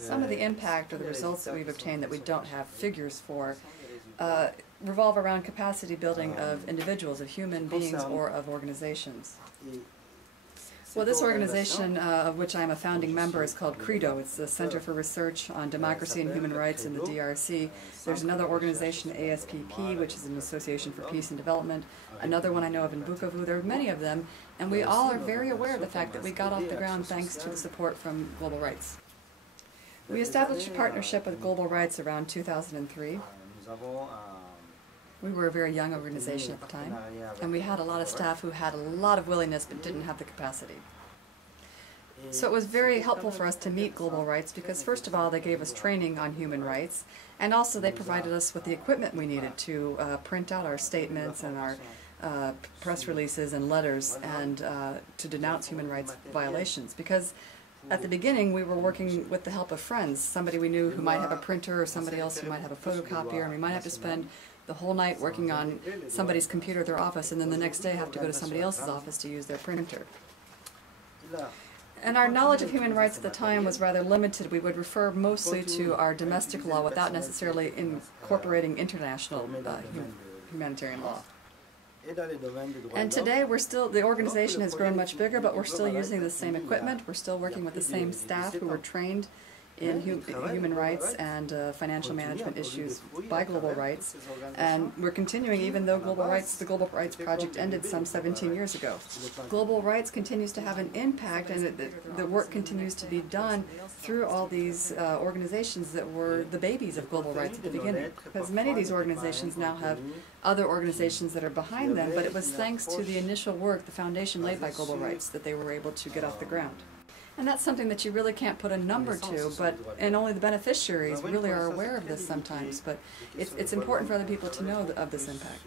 Some of the impact or the results that we've obtained that we don't have figures for revolve around capacity building of individuals, of human beings, or of organizations. Well, this organization, of which I'm a founding member, is called CREDO. It's the Center for Research on Democracy and Human Rights in the DRC. There's another organization, ASPP, which is an Association for Peace and Development. Another one I know of in Bukavu. There are many of them, and we all are very aware of the fact that we got off the ground thanks to the support from Global Rights. We established a partnership with Global Rights around 2003. We were a very young organization at the time, and we had a lot of staff who had a lot of willingness but didn't have the capacity. So it was very helpful for us to meet Global Rights because, first of all, they gave us training on human rights, and also they provided us with the equipment we needed to print out our statements and our press releases and letters and to denounce human rights violations. Because at the beginning, we were working with the help of friends, somebody we knew who might have a printer or somebody else who might have a photocopier, and we might have to spend the whole night working on somebody's computer at their office, and then the next day have to go to somebody else's office to use their printer. And our knowledge of human rights at the time was rather limited. We would refer mostly to our domestic law without necessarily incorporating international humanitarian law. And today we're still, the organization has grown much bigger, but we're still using the same equipment. We're still working with the same staff who were trained in human rights and financial management issues by Global Rights, and we're continuing even though the Global Rights Project ended some 17 years ago. Global Rights continues to have an impact, and the work continues to be done through all these organizations that were the babies of Global Rights at the beginning, because many of these organizations now have other organizations that are behind them, but it was thanks to the initial work, the foundation laid by Global Rights, that they were able to get off the ground. And that's something that you really can't put a number to, and only the beneficiaries really are aware of this sometimes, but it's important for other people to know of this impact.